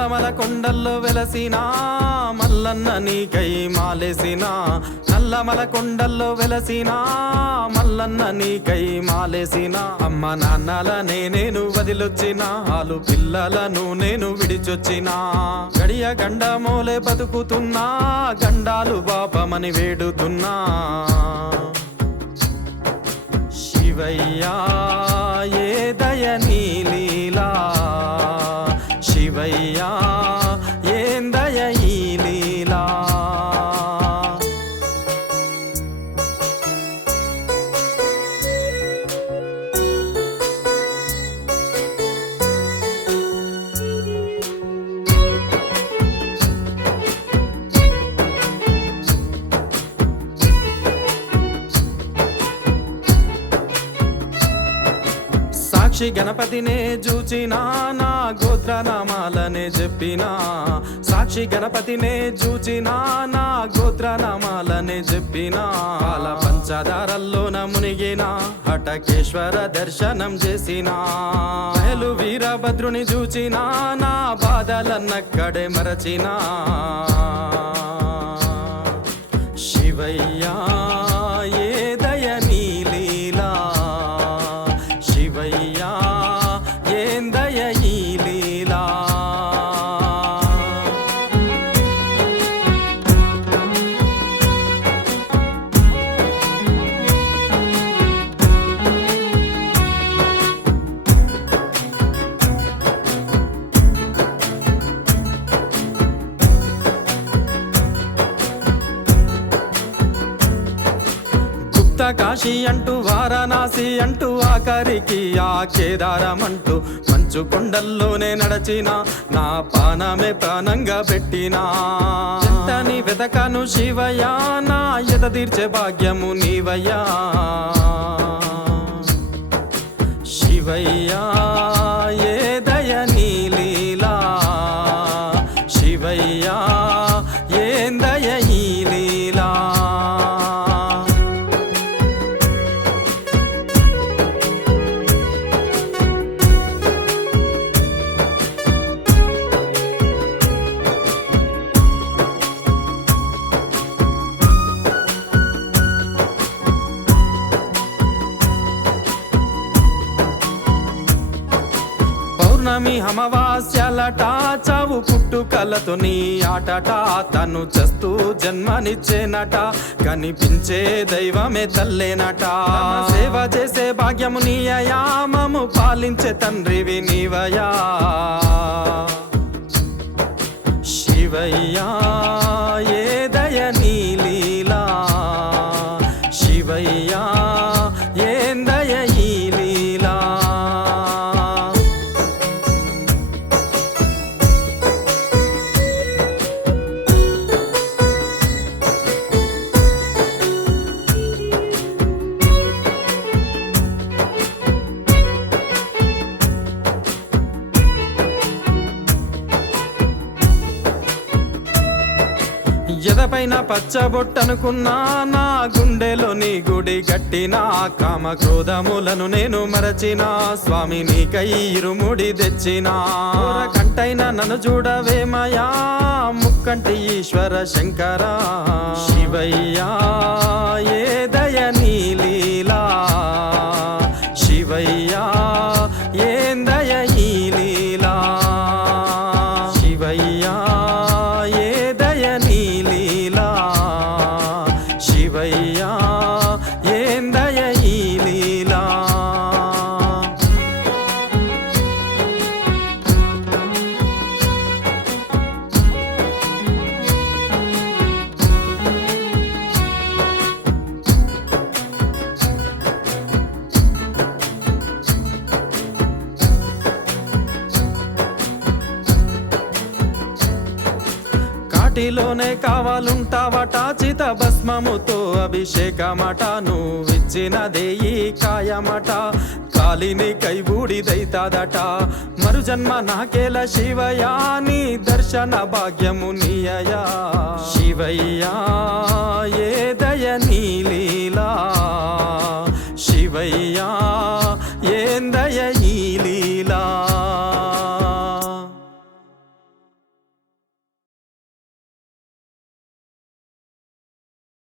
నల్లమల కొండల్లో వెలసిన మల్లన్న నీకై మాలేసిన నల్లమల కొండల్లో వెలసిన మల్లన్న నీకై మాలేసిన అమ్మ నాన్నలనే నేను వదిలొచ్చిన ఆలు పిల్లలను నేను విడిచొచ్చిన గడియ గండమోలే బతుకుతున్నా గండాలు బాపమని వేడుతున్నా శివయ్యా ఏ దయ నీ లీలా శివయ్యా ఏం దయ ఈ లీలా సాక్షి గణపతినే చూచినా నా గోత్రనామాలనే చెప్పినా సాక్షి గణపతినే చూచినా నా గోత్రనామాలనే చెప్పినా పాల పంచదారల్లోన మునిగిన హటకేశ్వర దర్శనం చేసినా బయలు వీరభద్రుని చూచినా నా బాధలన్నక్కడే మరచినా శివయ్యా ఏ దయ నీ లీలా శివయ్యా ఏం దయ ఈ లీలా కాశీ అంటూ వారణాసి అంటూ ఆఖరికి ఆ కేదారమంటూ మంచు కొండల్లోనే నడచిన నా పానమే ప్రాణంగా పెట్టినా ఎంతని వెతకను శివయ్యా నా ఎద తీర్చే భాగ్యము నీవయ్యా శివయ్యా ఏ దయ నీ లీలా శివయ్యా ఏం దయ ఈ లీలా పౌర్ణమి అమావాస్యలట చావు పుట్టుకలతో నీ ఆటట తను చస్తూ జన్మనిచ్చేనట కనిపించే దైవమే తల్లేనట సేవ చేసే భాగ్యము నీయయా మము పాలించే తండ్రివి నీవయా శివయ్యా ఏ దయ నీ లీలా శివయ్యా ఏం దయ ఈ లీలా ఎదపైన పచ్చబొట్టనుకున్నా నా గుండెలో నీ గుడి గట్టినా కామ క్రోధములను నేను మరచిన స్వామి నీకై ఇరుముడి తెచ్చినా కంటైన నన్ను చూడవేమయా ముక్కంటి ఈశ్వర శంకర శివయ్యా ఏ దయ నీ లీలా శివయ్యా ఏం దయ ఈ లీలా శివయ్యా ఏ దయ నీ లీలా శివయ్యా ఏం దయ ఈ లీలా కాటిలోనే కావాలుంటావట చిత భస్మముతో అభిషేకమట నువ్విచ్చినదే ఈ కాయమట కాలిని కైబూడిదైతాదట మరుజన్మ నాకేల శివయ్యా నీ దర్శన భాగ్యము నీయయా శివయ్యా ఏ దయ నీ లీలా శివయ్యా